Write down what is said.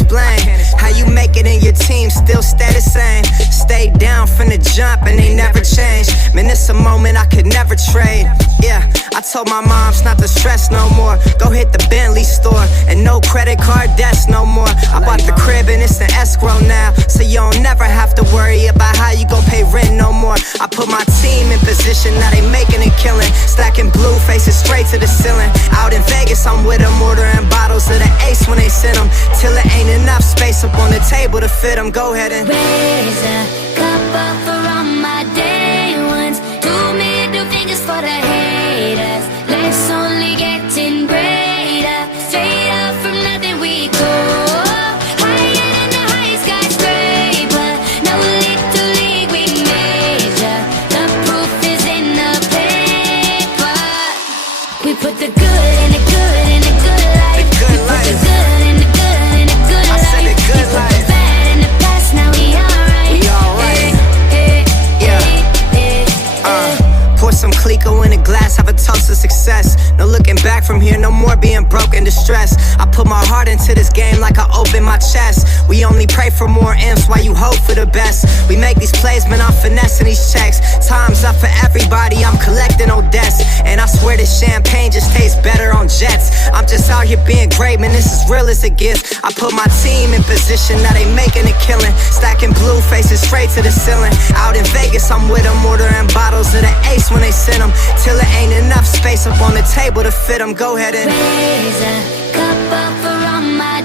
explain how you make it in your team still stay the same. Stay down from the jump and they never change. Man, it's a moment I could never trade. Yeah, I told my moms not to stress no more. Go hit the Bentley store and no credit card debts no more. I bought the crib and it's an escrow now, so you don't never have to worry about how you gon' pay rent no more. I put my team in position, now they making a killing. Stacking blue faces straight to the ceiling. Out in Vegas, I'm with them, ordering bottles of the Ace when they send them, till it ain't enough space up on the table to fit them. Go ahead and raise a cup up for all my day ones. 2 middle fingers for the haters. Life's only getting greater. Straight up from nothing we go. Higher than the highest skyscraper. No little league we major. The proof is in the paper. We put the good in the good in the good life. The good We put life. the good in the good in the good I life. said the good We put life. the bad in the past, now we alright. We alright. Yeah. Pour some Clico in a glass, have a toast to success. No looking back from here, no more being broke and distressed. I put my heart into this game like I open my chest. We only pray for more M's while you hope for the best. We make these plays, man, I'm finessing these checks. Time's up for everybody, I'm collecting old debts. And I swear this champagne just tastes better on jets. I'm just out here being great, man, this is real as it gets. I put my team in position, now they making a killing. Stacking blue faces straight to the ceiling. Out in Vegas, I'm with them, ordering bottles of the Ace when they send them, till it ain't enough space up on the table to fit them. Go ahead and raise a cup up for all my